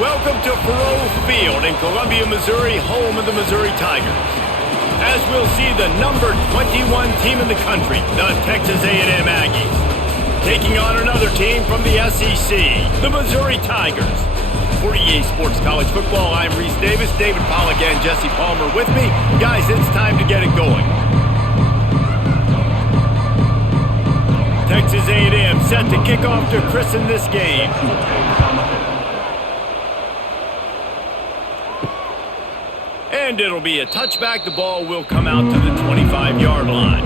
Welcome to Faurot Field in Columbia, Missouri, home of the Missouri Tigers. As we'll see the number 21 team in the country, the Texas A&M Aggies, taking on another team from the SEC, the Missouri Tigers. For EA Sports College Football, I'm Reese Davis, David Pollack and Jesse Palmer with me. Guys, it's time to get it going. Texas A&M set to kick off to christen this game. And it'll be a touchback. The ball will come out to the 25-yard line.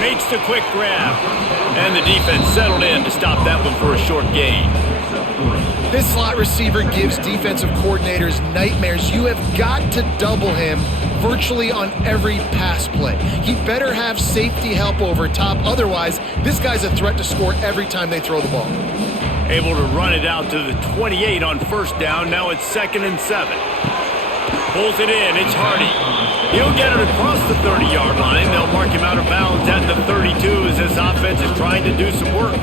Makes the quick grab. And the defense settled in to stop that one for a short gain. This slot receiver gives defensive coordinators nightmares. You have got to double him virtually on every pass play. He better have safety help over top. Otherwise, this guy's a threat to score every time they throw the ball. Able to run it out to the 28 on first down. Now it's 2nd and 7. Pulls it in. It's Hardy. He'll get it across the 30-yard line. They'll mark him out of bounds at the 32 as this offense is trying to do some work.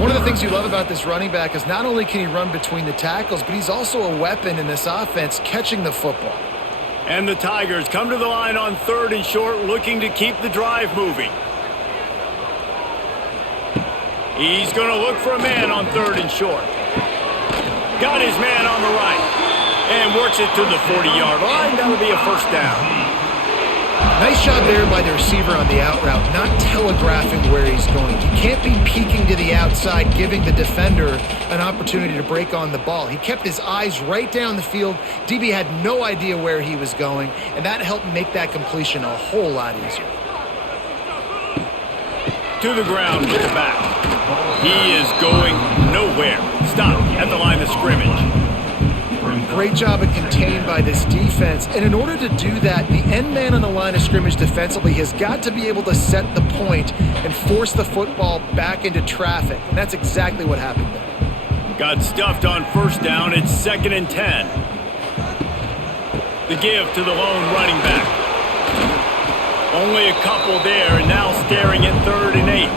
One of the things you love about this running back is not only can he run between the tackles, but he's also a weapon in this offense catching the football. And the Tigers come to the line on 3rd and short, looking to keep the drive moving. He's going to look for a man on 3rd and short. Got his man on the right. And works it to the 40-yard line. That'll be a first down. Nice job there by the receiver on the out route, not telegraphing where he's going. He can't be peeking to the outside, giving the defender an opportunity to break on the ball. He kept his eyes right down the field. DB had no idea where he was going, and that helped make that completion a whole lot easier. To the ground with the back. He is going nowhere. Stop at the line of scrimmage. Great job of contained by this defense. And in order to do that, the end man on the line of scrimmage defensively has got to be able to set the point and force the football back into traffic. And that's exactly what happened there. Got stuffed on first down. It's 2nd and 10. The give to the lone running back. Only a couple there, and now staring at 3rd and 8.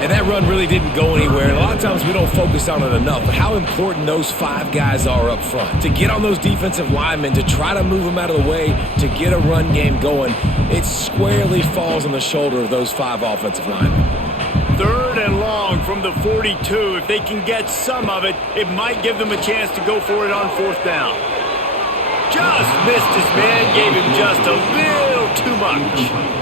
And that run really didn't go anywhere. And a lot of times we don't focus on it enough, but how important those 5 guys are up front. To get on those defensive linemen, to try to move them out of the way, to get a run game going, it squarely falls on the shoulder of those 5 offensive linemen. 3rd and long from the 42. If they can get some of it, it might give them a chance to go for it on 4th down. Just missed his man, gave him just a little too much.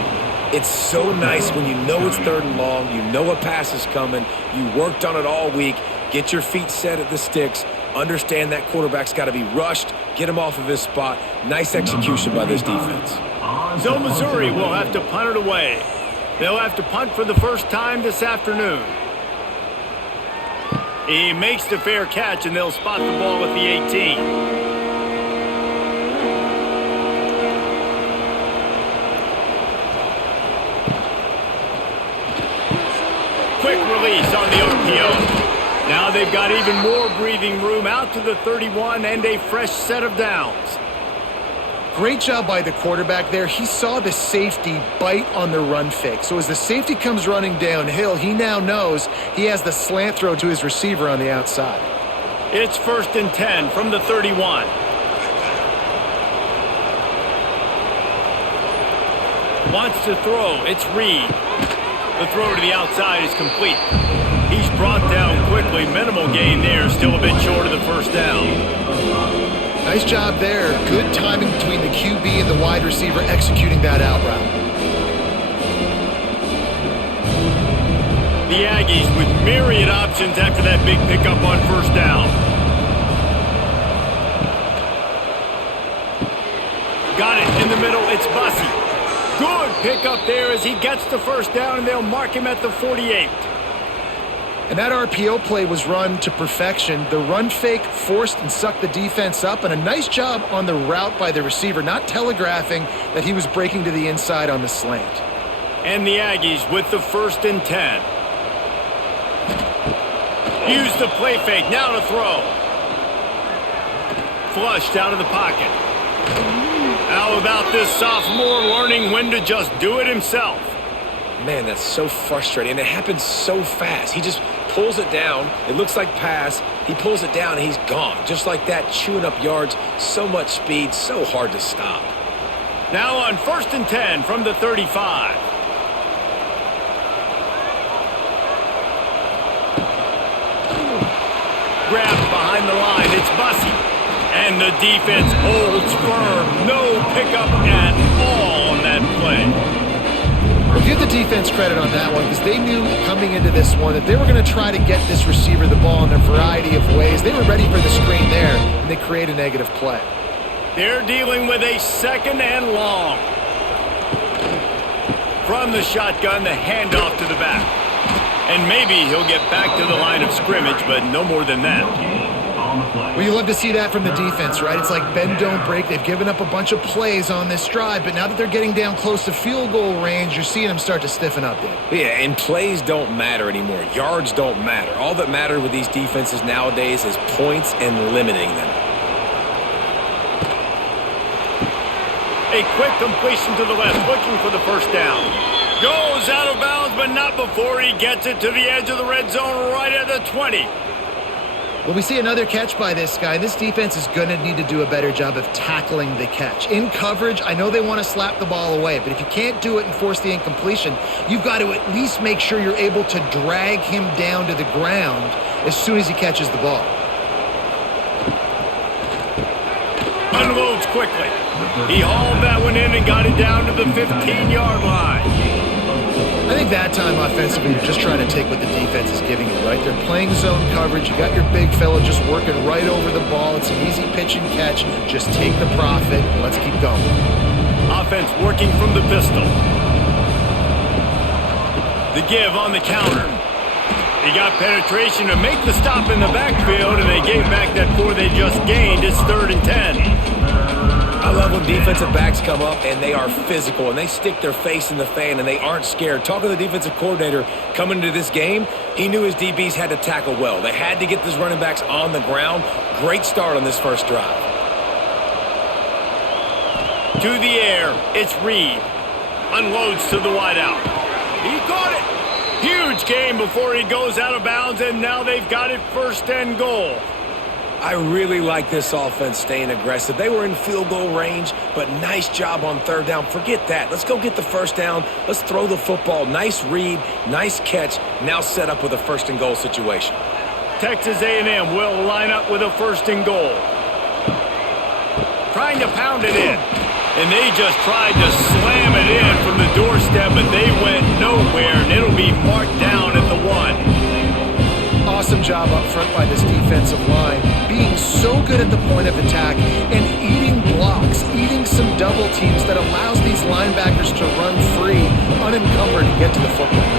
It's so nice when you know it's 3rd and long, you know a pass is coming, you worked on it all week, get your feet set at the sticks, understand that quarterback's got to be rushed, get him off of his spot. Nice execution by this defense. So Missouri will have to punt it away. They'll have to punt for the first time this afternoon. He makes the fair catch, and they'll spot the ball at the 18. Quick release on the RPO. Now they've got even more breathing room out to the 31 and a fresh set of downs. Great job by the quarterback there. He saw the safety bite on the run fake. So as the safety comes running downhill, he now knows he has the slant throw to his receiver on the outside. It's 1st and 10 from the 31. Wants to throw. It's Reed. The throw to the outside is complete. He's brought down quickly. Minimal gain there. Still a bit short of the first down. Nice job there. Good timing between the QB and the wide receiver executing that out route. The Aggies with myriad options after that big pickup on first down. Got it in the middle. It's Bussey. Good pickup there as he gets the first down, and they'll mark him at the 48. And that RPO play was run to perfection. The run fake forced and sucked the defense up, and a nice job on the route by the receiver, not telegraphing that he was breaking to the inside on the slant. And the Aggies with the 1st and 10. Use the play fake, now to throw. Flushed out of the pocket. Out How about this sophomore learning when to just do it himself? Man, that's so frustrating, and it happens so fast. He just pulls it down. It looks like pass. He pulls it down, and he's gone. Just like that, chewing up yards. So much speed, so hard to stop. Now on 1st and 10 from the 35. Grabbed behind the line. It's Bussey. And the defense holds firm. No pickup at all on that play. Well, give the defense credit on that one because they knew coming into this one that they were going to try to get this receiver the ball in a variety of ways. They were ready for the screen there, and they create a negative play. They're dealing with a 2nd and long. From the shotgun, the handoff to the back. And maybe he'll get back to the line of scrimmage, but no more than that. Well, you love to see that from the defense, right? It's like bend, don't break. They've given up a bunch of plays on this drive, but now that they're getting down close to field goal range, you're seeing them start to stiffen up there. Yeah, and plays don't matter anymore. Yards don't matter. All that matters with these defenses nowadays is points and limiting them. A quick completion to the left, looking for the first down. Goes out of bounds, but not before he gets it to the edge of the red zone right at the 20. Well, we see another catch by this guy. This defense is going to need to do a better job of tackling the catch. In coverage, I know they want to slap the ball away, but if you can't do it and force the incompletion, you've got to at least make sure you're able to drag him down to the ground as soon as he catches the ball. Unloads quickly. He hauled that one in and got it down to the 15-yard line. I think that time offensively, you're just trying to take what the defense is giving you, right? They're playing zone coverage. You got your big fella just working right over the ball. It's an easy pitch and catch. Just take the profit. Let's keep going. Offense working from the pistol. The give on the counter. He got penetration to make the stop in the backfield, and they gave back that 4 they just gained. It's 3rd and 10. I love when defensive backs come up and they are physical and they stick their face in the fan and they aren't scared. Talking to the defensive coordinator coming into this game, he knew his DBs had to tackle well. They had to get these running backs on the ground. Great start on this first drive. To the air, it's Reed. Unloads to the wideout. He caught it. Huge gain before he goes out of bounds, and now they've got it 1st and goal. I really like this offense staying aggressive. They were in field goal range, but nice job on 3rd down. Forget that. Let's go get the 1st down. Let's throw the football. Nice read, nice catch. Now set up with a 1st and goal situation. Texas A&M will line up with a 1st and goal. Trying to pound it in. And they just tried to slam it in from the doorstep, but they went nowhere, and it'll be marked down at the 1. Awesome job up front by this defensive line, being so good at the point of attack and eating blocks, eating some double teams that allows these linebackers to run free, unencumbered, and get to the football.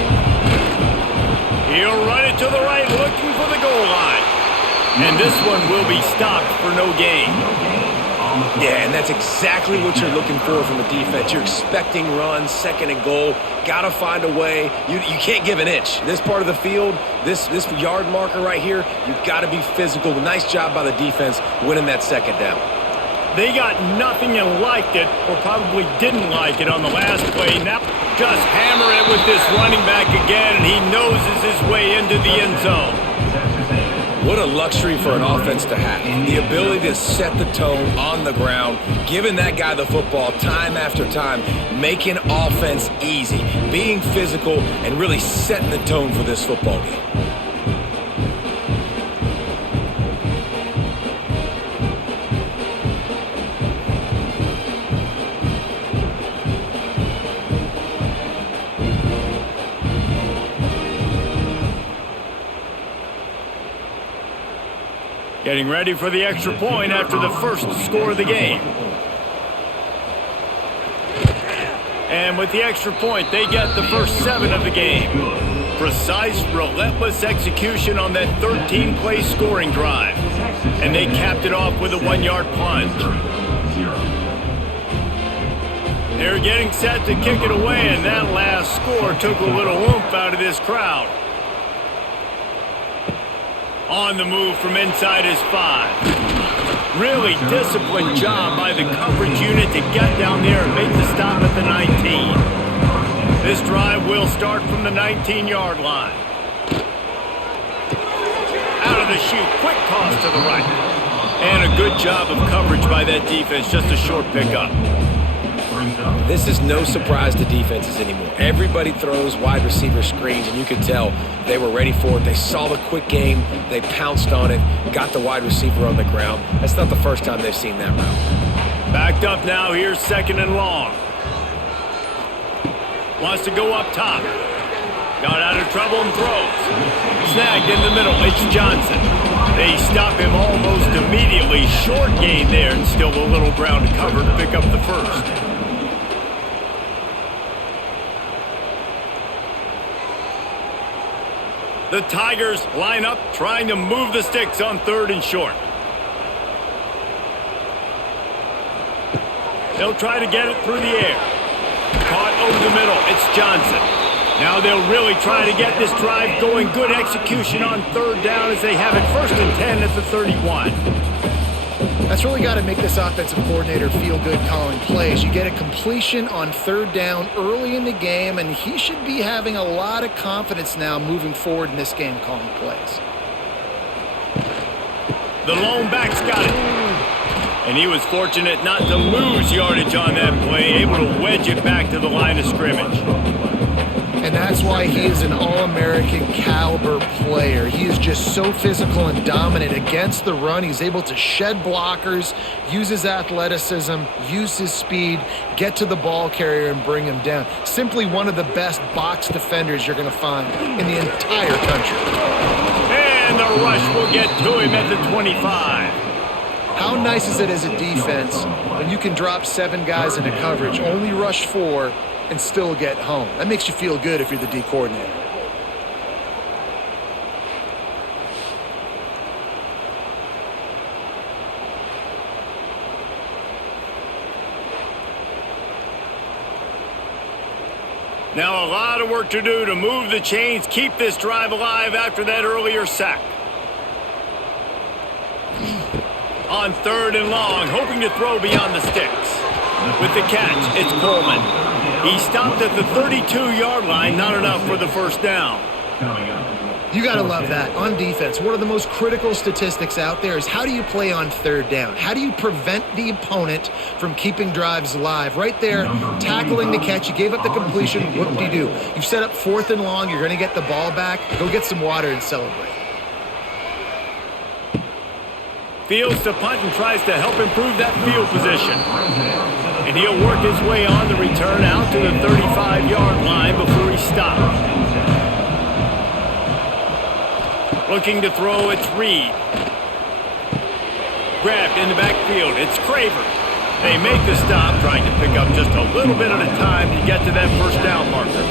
He'll run it to the right, looking for the goal line. And this one will be stopped for no gain. Yeah, and that's exactly what you're looking for from a defense. You're expecting runs, 2nd and goal. Got to find a way. You can't give an inch. This part of the field, this yard marker right here, you've got to be physical. Nice job by the defense winning that 2nd down. They got nothing and liked it, or probably didn't like it on the last play. Now just hammer it with this running back again, and he noses his way into the end zone. What a luxury for an offense to have. The ability to set the tone on the ground, giving that guy the football time after time, making offense easy, being physical, and really setting the tone for this football game. Getting ready for the extra point after the first score of the game. And with the extra point, they get the first 7 of the game. Precise, relentless execution on that 13-play scoring drive. And they capped it off with a 1-yard plunge. They're getting set to kick it away, and that last score took a little oomph out of this crowd. On the move from inside his 5. Really disciplined job by the coverage unit to get down there and make the stop at the 19. This drive will start from the 19-yard line. Out of the chute, quick toss to the right. And a good job of coverage by that defense, just a short pickup. This is no surprise to defenses anymore. Everybody throws wide receiver screens, and you can tell they were ready for it. They saw the quick game. They pounced on it, got the wide receiver on the ground. That's not the first time they've seen that route. Backed up now. Here's 2nd and long. Wants to go up top. Got out of trouble and throws. Snagged in the middle. It's Johnson. They stop him almost immediately. Short gain there, and still a little ground to cover to pick up the first. The Tigers line up, trying to move the sticks on 3rd and short. They'll try to get it through the air. Caught over the middle. It's Johnson. Now they'll really try to get this drive going. Good execution on 3rd down as they have it 1st and 10 at the 31. That's really got to make this offensive coordinator feel good calling plays. You get a completion on 3rd down early in the game, and he should be having a lot of confidence now moving forward in this game calling plays. The lone back's got it. And he was fortunate not to lose yardage on that play, able to wedge it back to the line of scrimmage. And that's why he is an All-American caliber player. He is just so physical and dominant against the run. He's able to shed blockers, use his athleticism, use his speed, get to the ball carrier and bring him down. Simply one of the best box defenders you're going to find in the entire country. And the rush will get to him at the 25. How nice is it as a defense when you can drop 7 guys into coverage, only rush 4, and still get home? That makes you feel good if you're the D coordinator. Now a lot of work to do to move the chains, keep this drive alive after that earlier sack. On 3rd and long, hoping to throw beyond the sticks. With the catch, it's Coleman. He stopped at the 32-yard line, not enough for the first down. You got to love that. On defense, one of the most critical statistics out there is how do you play on 3rd down? How do you prevent the opponent from keeping drives alive? Right there, tackling the catch. You gave up the completion. What do you do? You've set up 4th and long. You're going to get the ball back. Go get some water and celebrate. Fields to punt and tries to help improve that field position. And he'll work his way on the return out to the 35-yard line before he stopped. Looking to throw, it's Reed. Grabbed in the backfield, it's Craver. They make the stop, trying to pick up just a little bit at a time to get to that first down marker.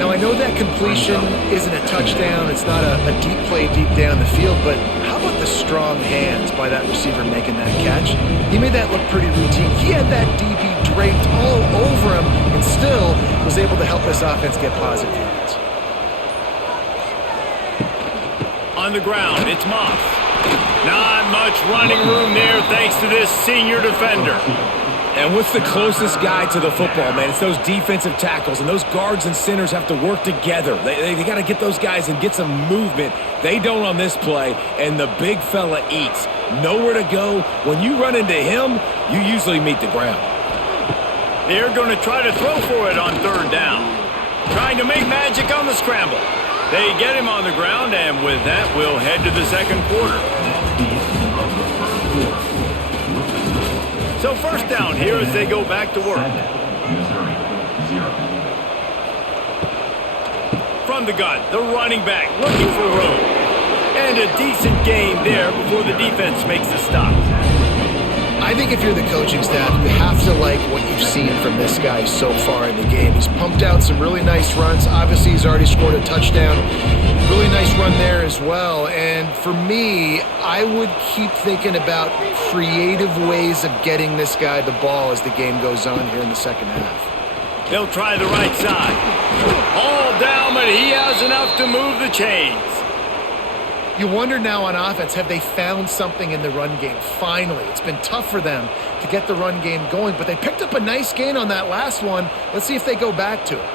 Now, I know that completion isn't a touchdown. It's not a deep play deep down the field, but how about the strong hands by that receiver making that catch? He made that look pretty routine. He had that DB draped all over him and still was able to help this offense get positive yards. On the ground, it's Moss. Not much running room there thanks to this senior defender. And what's the closest guy to the football, man? It's those defensive tackles, and those guards and centers have to work together. They got to get those guys and get some movement. They don't on this play, and the big fella eats. Nowhere to go. When you run into him, you usually meet the ground. They're going to try to throw for it on 3rd down. Trying to make magic on the scramble. They get him on the ground, and with that, we'll head to the 2nd quarter. So 1st down here as they go back to work. From the gun, the running back looking for room. And a decent gain there before the defense makes the stop. I think if you're the coaching staff, you have to like what you've seen from this guy so far in the game. He's pumped out some really nice runs. Obviously, he's already scored a touchdown. Really nice run there as well. And for me, I would keep thinking about creative ways of getting this guy the ball as the game goes on here in the 2nd half. They'll try the right side. All down, but he has enough to move the chains. You wonder now on offense, have they found something in the run game? Finally, it's been tough for them to get the run game going, but they picked up a nice gain on that last one. Let's see if they go back to it.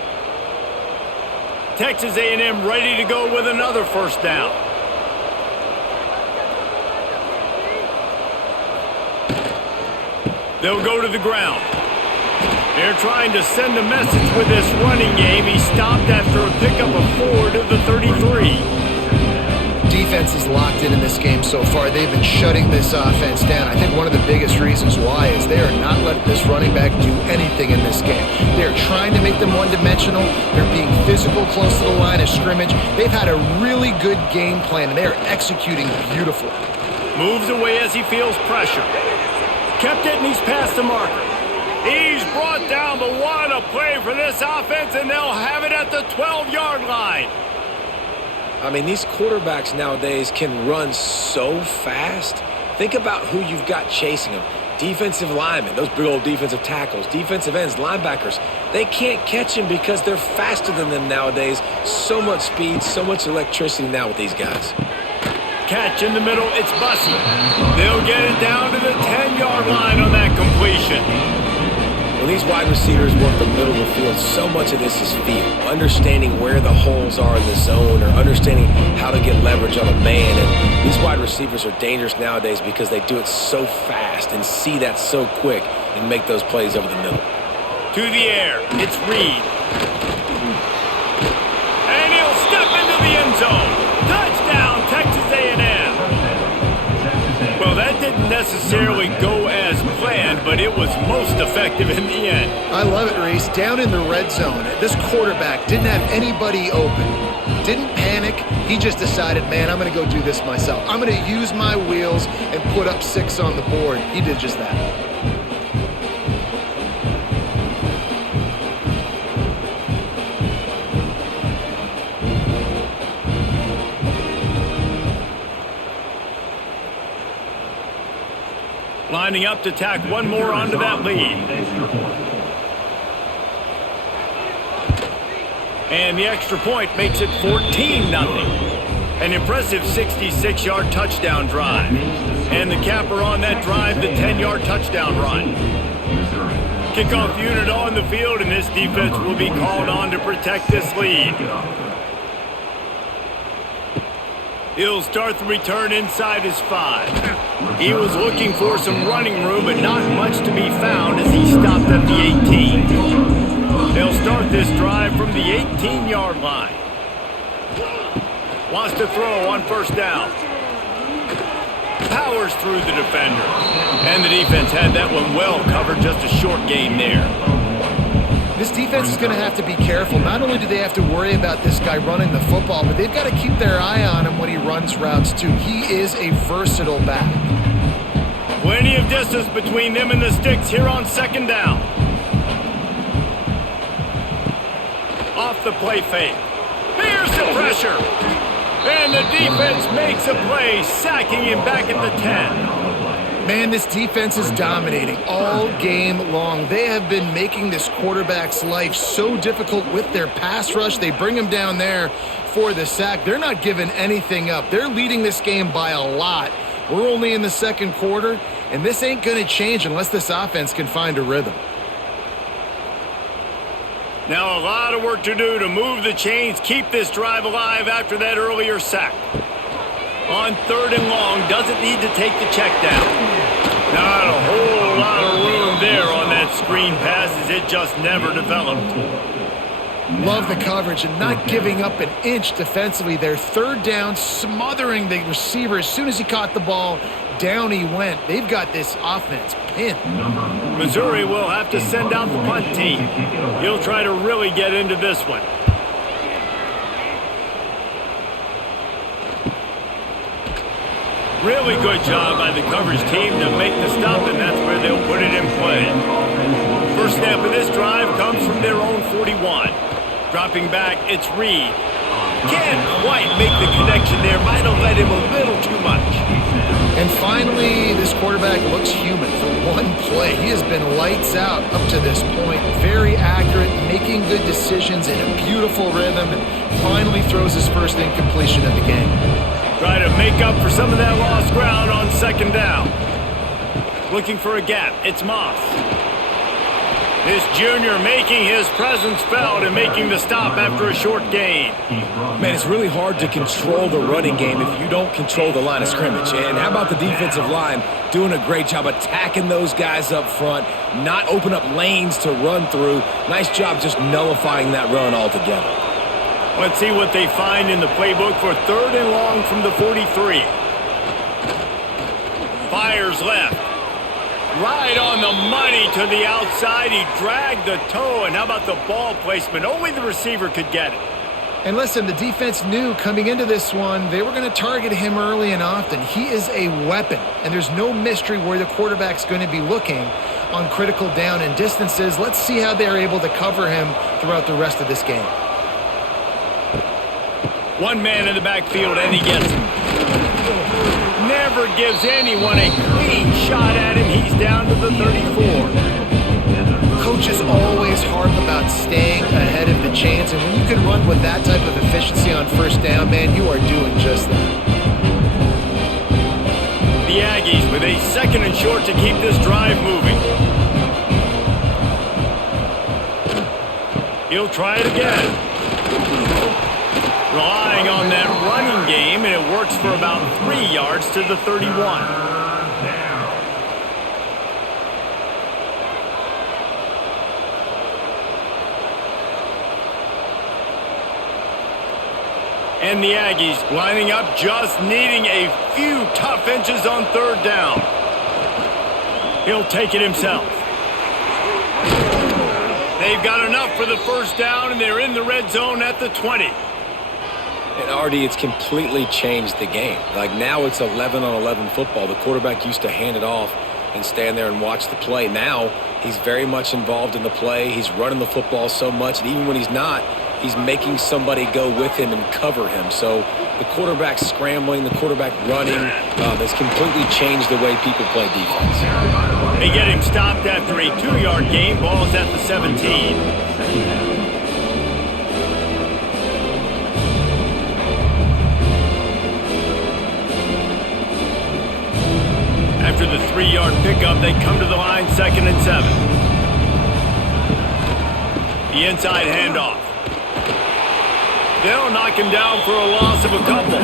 Texas A&M ready to go with another first down. They'll go to the ground. They're trying to send a message with this running game. He stopped after a pickup of 4 to the 33. Defense is locked in this game so far. They've been shutting this offense down. I think one of the biggest reasons why is they are not letting this running back do anything in this game. They're trying to make them one-dimensional. They're being physical close to the line of scrimmage. They've had a really good game plan, and they are executing beautifully. Moves away as he feels pressure. Kept it, and he's past the marker. He's brought down, but what a play for this offense, and they'll have it at the 12-yard line. I mean, these quarterbacks nowadays can run so fast. Think about who you've got chasing them. Defensive linemen, those big old defensive tackles, defensive ends, linebackers. They can't catch them because they're faster than them nowadays. So much speed, so much electricity now with these guys. Catch in the middle, it's Bussey. They'll get it down to the 10-yard line on that completion. When these wide receivers work the middle of the field, so much of this is feel. Understanding where the holes are in the zone or understanding how to get leverage on a man. And these wide receivers are dangerous nowadays because they do it so fast and see that so quick and make those plays over the middle. To the air, it's Reed. And he'll step into the end zone. Touchdown, Texas A&M. Well, that didn't necessarily go as planned, but it was most effective in the end. I love it, Reese. Down in the red zone, this quarterback didn't have anybody open. Didn't panic. He just decided, man, I'm going to go do this myself. I'm going to use my wheels and put up 6 on the board. He did just that. Lining up to tack one more onto that lead. And the extra point makes it 14-0. An impressive 66-yard touchdown drive. And the capper on that drive, the 10-yard touchdown run. Kickoff unit on the field, and this defense will be called on to protect this lead. He'll start the return inside his 5. He was looking for some running room, but not much to be found as he stopped at the 18. They'll start this drive from the 18-yard line. Wants to throw on first down. Powers through the defender. And the defense had that one well covered, just a short gain there. This defense is going to have to be careful. Not only do they have to worry about this guy running the football, but they've got to keep their eye on him when he runs routes too. He is a versatile back. Plenty of distance between them and the sticks here on second down. Off the play fake. Here's the pressure. And the defense makes a play, sacking him back at the 10. Man, this defense is dominating all game long. They have been making this quarterback's life so difficult with their pass rush. They bring him down there for the sack. They're not giving anything up. They're leading this game by a lot. We're only in the second quarter, and this ain't going to change unless this offense can find a rhythm. Now a lot of work to do to move the chains, keep this drive alive after that earlier sack. On third and long, doesn't need to take the check down. Not a whole lot of room there on that screen pass as it just never developed. Love the coverage and not giving up an inch defensively. Their third down, smothering the receiver. As soon as he caught the ball, down he went. They've got this offense pinned. Missouri will have to send out the punt team. He'll try to really get into this one. Really good job by the coverage team to make the stop, and that's where they'll put it in play. First snap of this drive comes from their own 41. Dropping back, it's Reed. Can't quite make the connection there. Might have let him a little too much. And finally, this quarterback looks human for one play. He has been lights out up to this point. Very accurate, making good decisions in a beautiful rhythm, and finally throws his first incompletion of the game. Try to make up for some of that lost ground on second down. Looking for a gap. It's Moss. This junior making his presence felt and making the stop after a short gain. Man, it's really hard to control the running game if you don't control the line of scrimmage. And how about the defensive line doing a great job attacking those guys up front, not open up lanes to run through. Nice job just nullifying that run altogether. Let's see what they find in the playbook for 3rd and long from the 43. Fires left. Right on the money to the outside. He dragged the toe, and how about the ball placement? Only the receiver could get it. And listen, the defense knew coming into this one, they were going to target him early and often. He is a weapon, and there's no mystery where the quarterback's going to be looking on critical down and distances. Let's see how they're able to cover him throughout the rest of this game. One man in the backfield, and he gets him. Never gives anyone a clean shot at him. He's down to the 34. Coaches always harp about staying ahead of the chains, and when you can run with that type of efficiency on first down, man, you are doing just that. The Aggies with a 2nd and short to keep this drive moving. He'll try it again. Relying on that running game, and it works for about 3 yards to the 31. And the Aggies lining up, just needing a few tough inches on 3rd down. He'll take it himself. They've got enough for the 1st down, and they're in the red zone at the 20. And Artie, it's completely changed the game. Like now it's 11-on-11 football. The quarterback used to hand it off and stand there and watch the play. Now he's very much involved in the play. He's running the football so much, and even when he's not, he's making somebody go with him and cover him. So the quarterback scrambling, the quarterback running has completely changed the way people play defense. They get him stopped after a 2-yard gain. Ball's at the 17. After the 3-yard pickup, they come to the line, 2nd and 7. The inside handoff. They'll knock him down for a loss of a couple.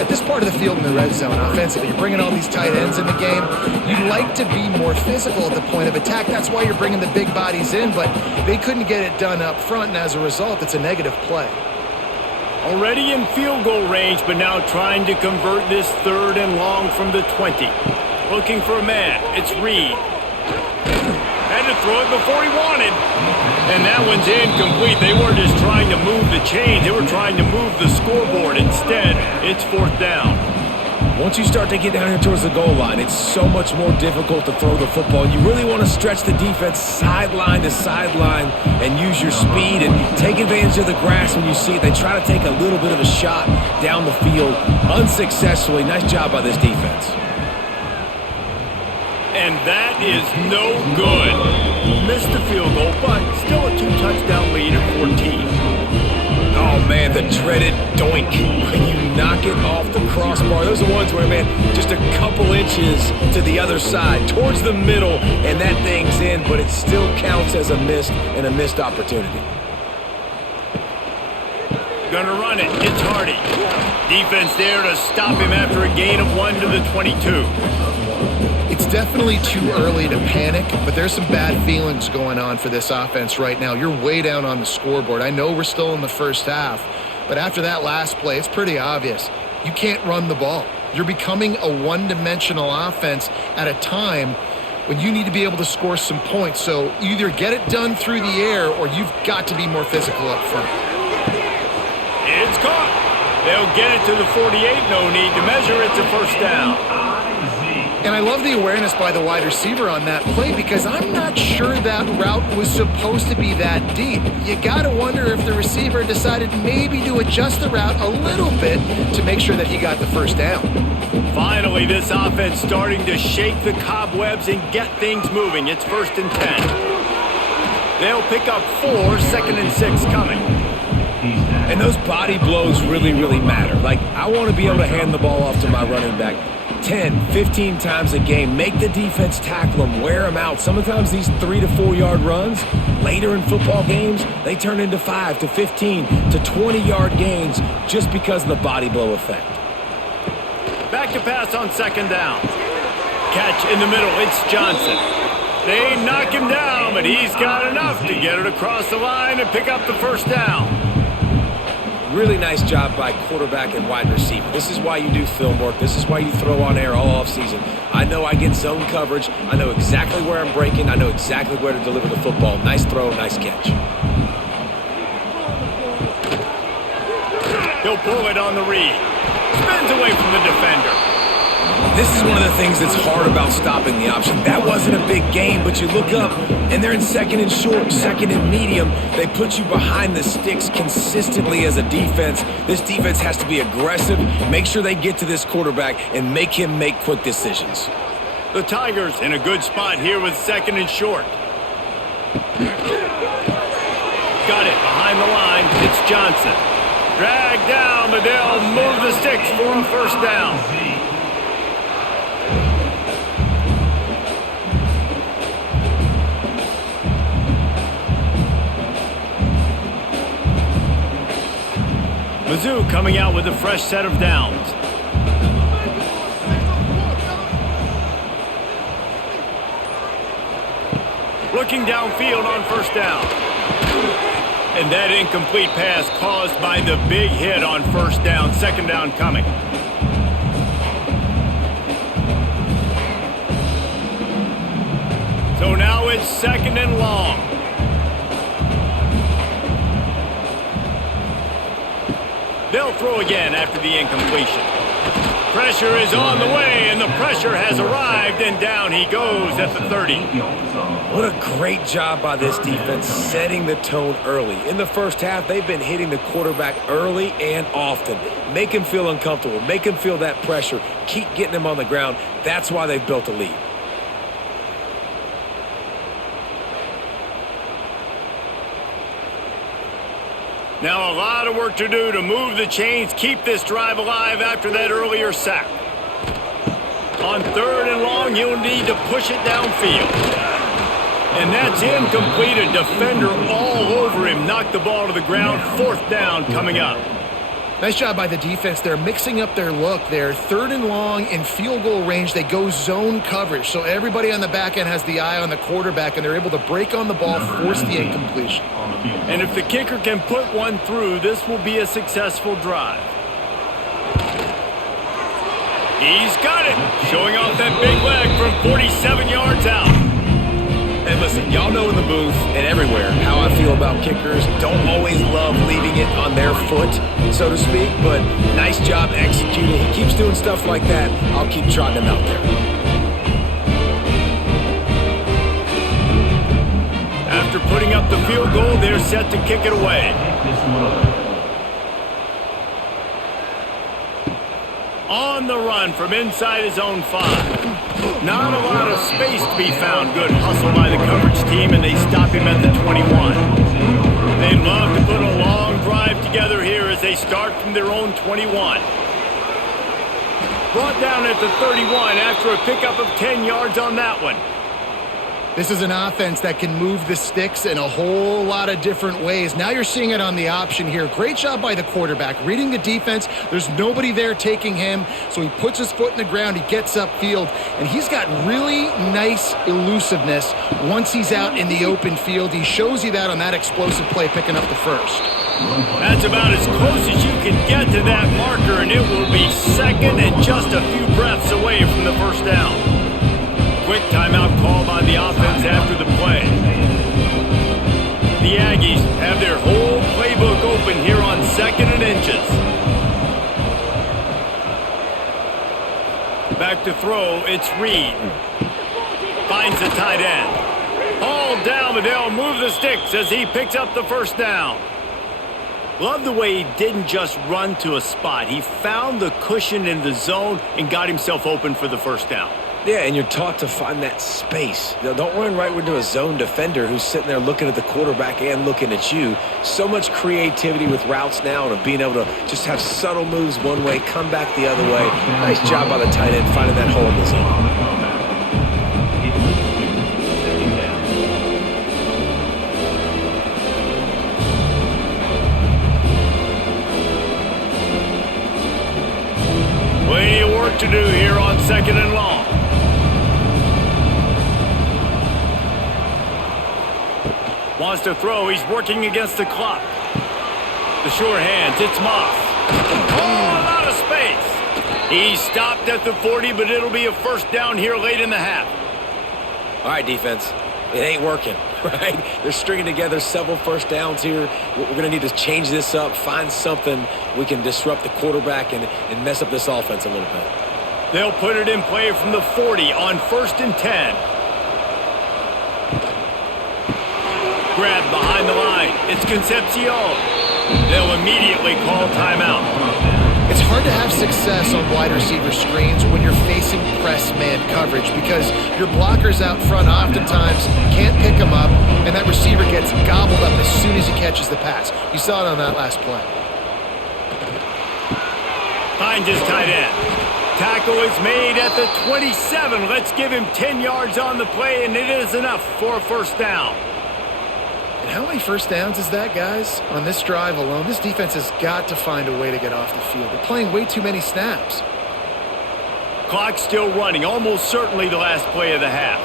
At this part of the field in the red zone, offensively, you're bringing all these tight ends in the game. You'd like to be more physical at the point of attack. That's why you're bringing the big bodies in, but they couldn't get it done up front, and as a result, it's a negative play. Already in field goal range, but now trying to convert this 3rd and long from the 20. Looking for a man. It's Reed. Had to throw it before he wanted. And that one's incomplete. They weren't just trying to move the chains. They were trying to move the scoreboard. Instead, it's 4th down. Once you start to get down here towards the goal line, it's so much more difficult to throw the football. You really want to stretch the defense sideline to sideline and use your speed and take advantage of the grass when you see it. They try to take a little bit of a shot down the field unsuccessfully. Nice job by this defense. And that is no good. Missed the field goal, but still a 2-touchdown lead at 14. Oh, man, the dreaded doink. When you knock it off the crossbar. Those are the ones where, man, just a couple inches to the other side, towards the middle, and that thing's in, but it still counts as a miss and a missed opportunity. Gonna run it. It's Hardy. Defense there to stop him after a gain of 1 to the 22. It's definitely too early to panic, but there's some bad feelings going on for this offense right now. You're way down on the scoreboard. I know we're still in the first half, but after that last play, it's pretty obvious. You can't run the ball. You're becoming a one-dimensional offense at a time when you need to be able to score some points. So either get it done through the air or you've got to be more physical up front. It's caught. They'll get it to the 48. No need to measure. It's a 1st down. And I love the awareness by the wide receiver on that play because I'm not sure that route was supposed to be that deep. You got to wonder if the receiver decided maybe to adjust the route a little bit to make sure that he got the 1st down. Finally, this offense starting to shake the cobwebs and get things moving. It's 1st and 10. They'll pick up 4, 2nd and 6 coming. And those body blows really, really matter. Like, I want to be able to hand the ball off to my running back 10, 15 times a game. Make the defense tackle them, wear them out. Sometimes these 3 to 4 yard runs later in football games, they turn into 5 to 15 to 20 yard gains just because of the body blow effect. Back to pass on second down. Catch in the middle. It's Johnson. They knock him down, but he's got enough to get it across the line and pick up the first down. Really nice job by quarterback and wide receiver. This is why you do film work. This is why you throw on air all offseason. I know I get zone coverage. I know exactly where I'm breaking. I know exactly where to deliver the football. Nice throw, nice catch. He'll pull it on the read. Spins away from the defender. This is one of the things that's hard about stopping the option. That wasn't a big game, but you look up, and they're in second and short, second and medium. They put you behind the sticks consistently as a defense. This defense has to be aggressive, make sure they get to this quarterback, and make him make quick decisions. The Tigers in a good spot here with second and short. Got it behind the line. It's Johnson. Dragged down, but they'll move the sticks for a first down. Mizzou coming out with a fresh set of downs. Looking downfield on first down. And that incomplete pass caused by the big hit on first down. Second down coming. So now it's second and long. They'll throw again after the incompletion. Pressure is on the way, and the pressure has arrived, and down he goes at the 30. What a great job by this defense setting the tone early. In the first half, they've been hitting the quarterback early and often. Make him feel uncomfortable. Make him feel that pressure. Keep getting him on the ground. That's why they've built a lead. Now a lot of work to do to move the chains, keep this drive alive after that earlier sack. On third and long, you'll need to push it downfield. And that's incomplete. A defender all over him. Knocked the ball to the ground. Fourth down coming up. Nice job by the defense. They're mixing up their look there. Third and long in field goal range. They go zone coverage. So everybody on the back end has the eye on the quarterback, and they're able to break on the ball, force the incompletion. And if the kicker can put one through, this will be a successful drive. He's got it. Showing off that big leg from 47 yards out. And listen, y'all know in the booth and everywhere how I feel about kickers. Don't always love leaving it on their foot, so to speak, but nice job executing. He keeps doing stuff like that. I'll keep trotting him out there. After putting up the field goal, they're set to kick it away. On the run from inside his own 5. Not a lot of space to be found. Good hustle by the coverage team, and they stop him at the 21. They'd love to put a long drive together here as they start from their own 21. Brought down at the 31 after a pickup of 10 yards on that one. This is an offense that can move the sticks in a whole lot of different ways. Now you're seeing it on the option here. Great job by the quarterback. Reading the defense, there's nobody there taking him, so he puts his foot in the ground, he gets upfield, and he's got really nice elusiveness once he's out in the open field. He shows you that on that explosive play, picking up the first. That's about as close as you can get to that marker, and it will be second and just a few breaths away from the first down. Quick timeout called by the offense after the play. The Aggies have their whole playbook open here on second and inches. Back to throw, it's Reed. Finds the tight end. Hauled down, but they'll move the sticks as he picks up the first down. Love the way he didn't just run to a spot. He found the cushion in the zone and got himself open for the first down. Yeah, and you're taught to find that space. Don't run right into a zone defender who's sitting there looking at the quarterback and looking at you. So much creativity with routes now and being able to just have subtle moves one way, come back the other way. Nice job by the tight end finding that hole in the zone. Plenty of work to do here on 2nd and long. Wants to throw. He's working against the clock. The short hands. It's Moss. Oh, a lot of space. He stopped at the 40, but it'll be a first down here late in the half. All right, defense. It ain't working, right? They're stringing together several first downs here. We're going to need to change this up, find something we can disrupt the quarterback and mess up this offense a little bit. They'll put it in play from the 40 on 1st and 10. Grab behind the line. It's Concepcion. They'll immediately call timeout. It's hard to have success on wide receiver screens when you're facing press man coverage because your blockers out front oftentimes can't pick them up, and that receiver gets gobbled up as soon as he catches the pass. You saw it on that last play. Finds his tight end. Tackle is made at the 27. Let's give him 10 yards on the play, and it is enough for a first down. And how many first downs is that, guys? On this drive alone, this defense has got to find a way to get off the field. They're playing way too many snaps. Clock's still running, almost certainly the last play of the half.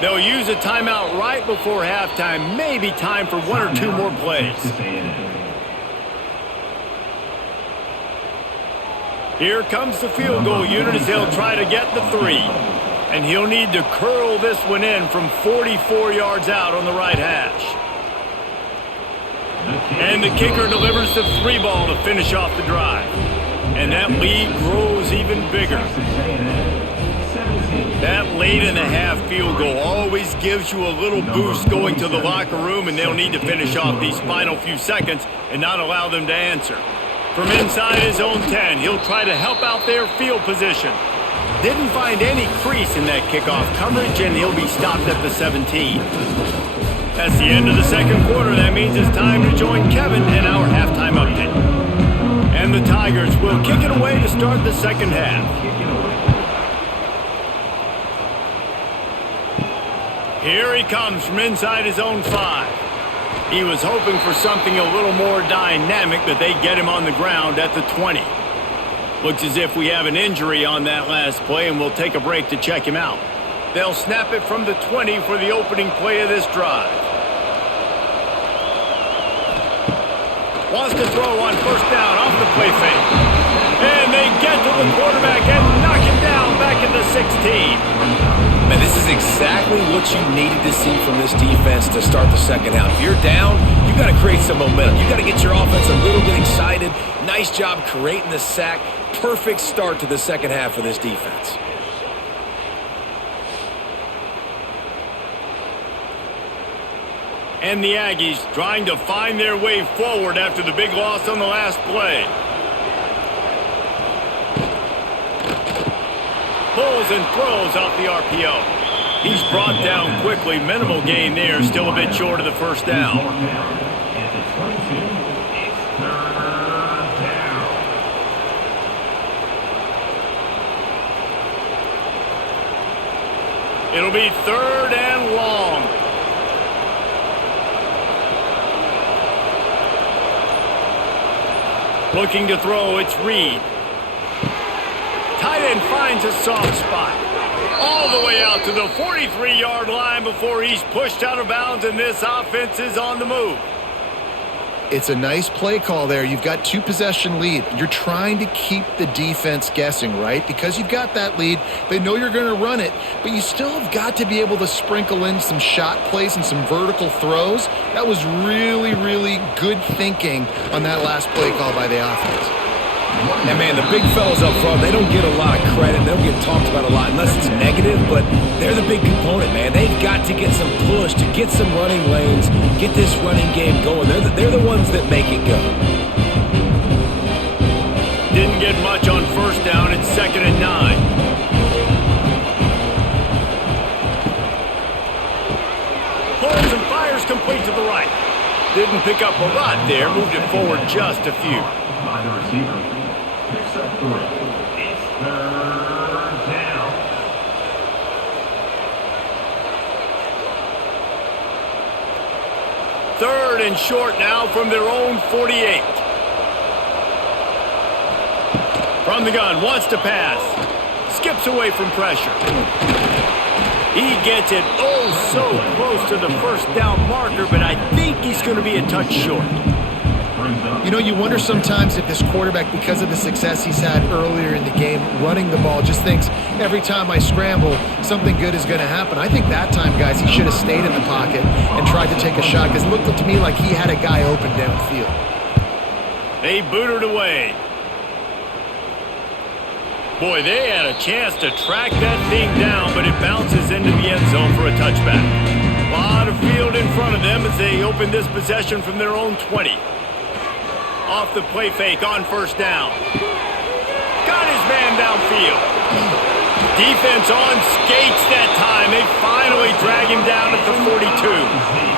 They'll use a timeout right before halftime, maybe time for one or two more plays. Here comes the field goal unit as they'll try to get the 3. And he'll need to curl this one in from 44 yards out on the right hash. And the kicker delivers the 3 ball to finish off the drive. And that lead grows even bigger. That late in the half field goal always gives you a little boost going to the locker room, and they'll need to finish off these final few seconds and not allow them to answer. From inside his own 10, he'll try to help out their field position. Didn't find any crease in that kickoff coverage, and he'll be stopped at the 17. That's the end of the second quarter. That means it's time to join Kevin in our halftime update. And the Tigers will kick it away to start the second half. Here he comes from inside his own 5. He was hoping for something a little more dynamic, but they get him on the ground at the 20. Looks as if we have an injury on that last play, and we'll take a break to check him out. They'll snap it from the 20 for the opening play of this drive. Wants to throw on first down off the play fake. And they get to the quarterback and knock him down back at the 16. Man, this is exactly what you needed to see from this defense to start the second half. If you're down, you got to create some momentum. You got to get your offense a little bit excited. Nice job creating the sack. Perfect start to the second half for this defense. And the Aggies trying to find their way forward after the big loss on the last play. Pulls and throws off the RPO. He's brought down quickly. Minimal gain there. Still a bit short of the first down. It'll be 3rd and long. Looking to throw, it's Reed. Tight end finds a soft spot. All the way out to the 43-yard line before he's pushed out of bounds, and this offense is on the move. It's a nice play call there. You've got 2-possession lead. You're trying to keep the defense guessing, right? Because you've got that lead. They know you're going to run it, but you still have got to be able to sprinkle in some shot plays and some vertical throws. That was really, really good thinking on that last play call by the offense. And, man, the big fellas up front, they don't get a lot of credit. They don't get talked about a lot unless it's negative, but they're the big component, man. They've got to get some push to get some running lanes, get this running game going. They're the ones that make it go. Didn't get much on first down. It's 2nd and 9. Didn't pick up a lot there, moved it forward just a few. By the receiver. Picks up 3. It's 3rd down. Third and short now from their own 48. From the gun, wants to pass. Skips away from pressure. He gets it oh so close to the first down marker, but I think he's going to be a touch short. You know, you wonder sometimes if this quarterback, because of the success he's had earlier in the game, running the ball, just thinks every time I scramble, something good is going to happen. I think that time, guys, he should have stayed in the pocket and tried to take a shot, because it looked to me like he had a guy open downfield. They booted away. Boy, they had a chance to track that thing down, but it bounces into the end zone for a touchback. A lot of field in front of them as they open this possession from their own 20. Off the play fake on first down. Got his man downfield. Defense on skates that time. They finally drag him down at the 42.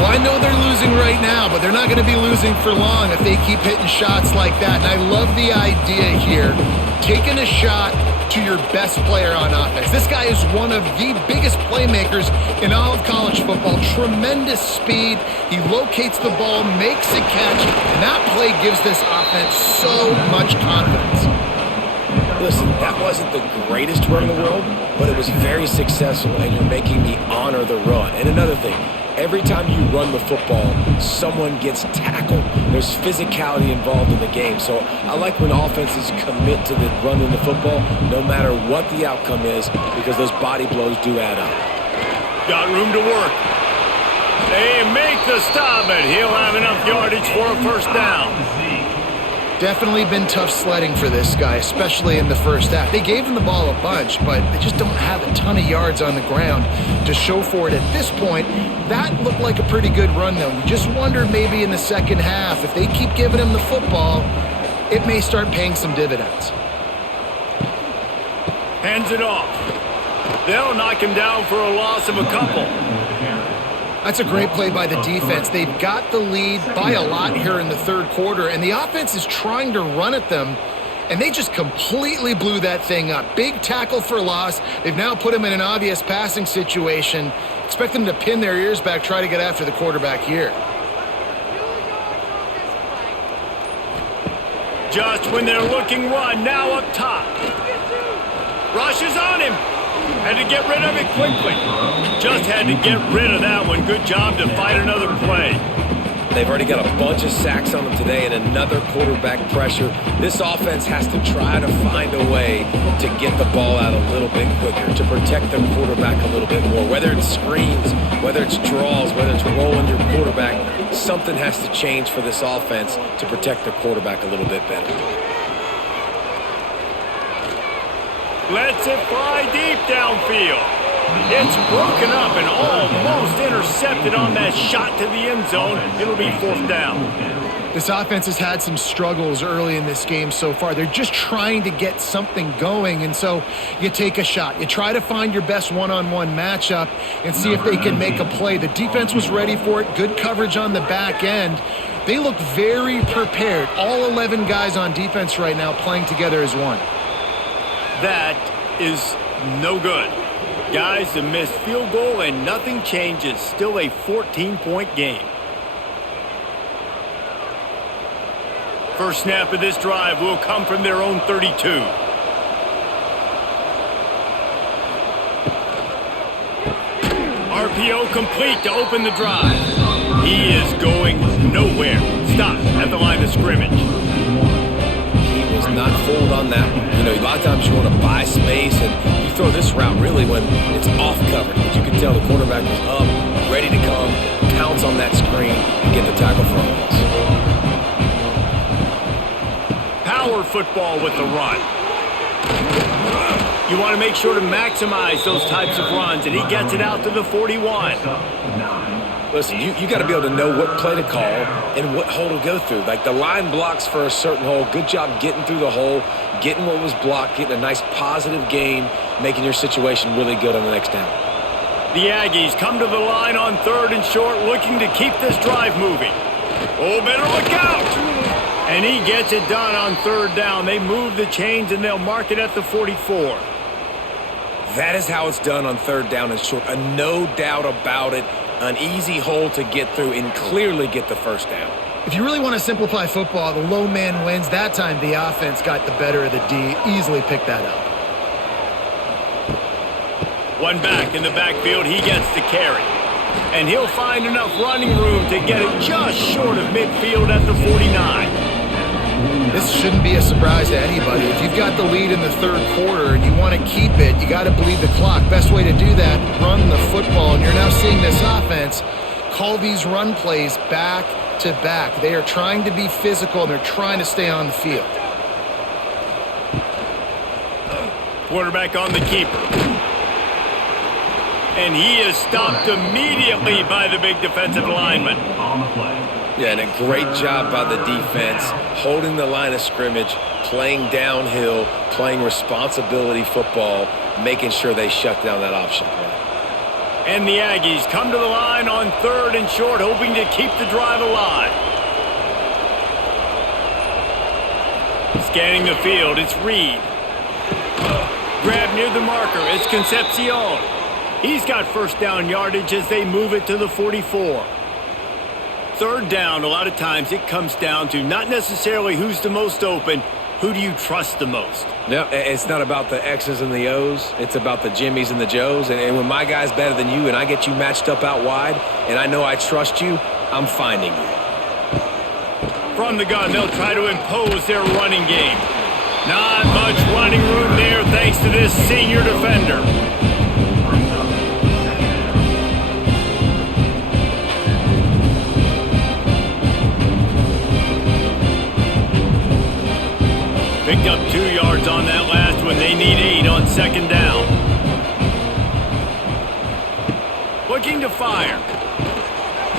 Well, I know they're losing right now, but they're not going to be losing for long if they keep hitting shots like that. And I love the idea here, taking a shot to your best player on offense. This guy is one of the biggest playmakers in all of college football. Tremendous speed. He locates the ball, makes a catch, and that play gives this offense so much confidence. Listen, that wasn't the greatest run in the world, but it was very successful, and you're making me honor the run. And another thing, every time you run the football, someone gets tackled. There's physicality involved in the game. So I like when offenses commit to the running the football, no matter what the outcome is, because those body blows do add up. Got room to work. They make the stop, but he'll have enough yardage for a first down. Definitely been tough sledding for this guy, especially in the first half. They gave him the ball a bunch, but they just don't have a ton of yards on the ground to show for it at this point. That looked like a pretty good run, though. You just wonder maybe in the second half, if they keep giving him the football, it may start paying some dividends. Hands it off. They'll knock him down for a loss of a couple. That's a great play by the defense. They've got the lead by a lot here in the third quarter, and the offense is trying to run at them, and they just completely blew that thing up. Big tackle for loss. They've now put them in an obvious passing situation. Expect them to pin their ears back, try to get after the quarterback here. Just when they're looking run, now up top. Rushes on him. Had to get rid of it quickly. Just had to get rid of that one. Good job to fight another play. They've already got a bunch of sacks on them today and another quarterback pressure. This offense has to try to find a way to get the ball out a little bit quicker, to protect the quarterback a little bit more. Whether it's screens, whether it's draws, whether it's rolling your quarterback, something has to change for this offense to protect the quarterback a little bit better. Lets it fly deep downfield. It's broken up and almost intercepted on that shot to the end zone. It'll be fourth down. This offense has had some struggles early in this game so far. They're just trying to get something going, and so you take a shot. You try to find your best one-on-one matchup and see if they can make a play. The defense was ready for it. Good coverage on the back end. They look very prepared. All 11 guys on defense right now playing together as one. That is no good. Guys, a missed field goal and nothing changes. Still a 14-point game. First snap of this drive will come from their own 32. RPO complete to open the drive. He is going nowhere. Stop at the line of scrimmage. He was not fooled on that one. You know, a lot of times you want to buy space, and you throw this route really when it's off coverage. But you can tell the quarterback was up, ready to come, pounce on that screen, and get the tackle for a loss. Power football with the run. You want to make sure to maximize those types of runs, and he gets it out to the 41. Listen, you got to be able to know what play to call and what hole to go through. Like the line blocks for a certain hole. Good job getting through the hole, getting what was blocked, getting a nice positive gain, making your situation really good on the next down. The Aggies come to the line on 3rd and short, looking to keep this drive moving. Oh, better look out! And he gets it done on 3rd down. They move the chains, and they'll mark it at the 44. That is how it's done on 3rd down and short. No doubt about it. An easy hole to get through and clearly get the 1st down. If you really want to simplify football, the low man wins. That time the offense got the better of the D. Easily picked that up. One back in the backfield, he gets the carry. And he'll find enough running room to get it just short of midfield at the 49. This shouldn't be a surprise to anybody. If you've got the lead in the 3rd quarter and you want to keep it, you got to bleed the clock. Best way to do that, run the football. And you're now seeing this offense call these run plays back to back. They are trying to be physical, and they're trying to stay on the field. Quarterback on the keeper. And he is stopped immediately by the big defensive lineman. On the play. Yeah, and a great job by the defense, holding the line of scrimmage, playing downhill, playing responsibility football, making sure they shut down that option play. And the Aggies come to the line on 3rd and short, hoping to keep the drive alive. Scanning the field, it's Reed. Grab near the marker, it's Concepcion. He's got 1st down yardage as they move it to the 44. 3rd down, a lot of times it comes down to not necessarily who's the most open, who do you trust the most? No, it's not about the X's and the O's. It's about the Jimmys and the Joes. And when my guy's better than you and I get you matched up out wide and I know I trust you, I'm finding you. From the gun, they'll try to impose their running game. Not much running room there thanks to this senior defender. Picked up 2 yards on that last one. They need 8 on 2nd down. Looking to fire.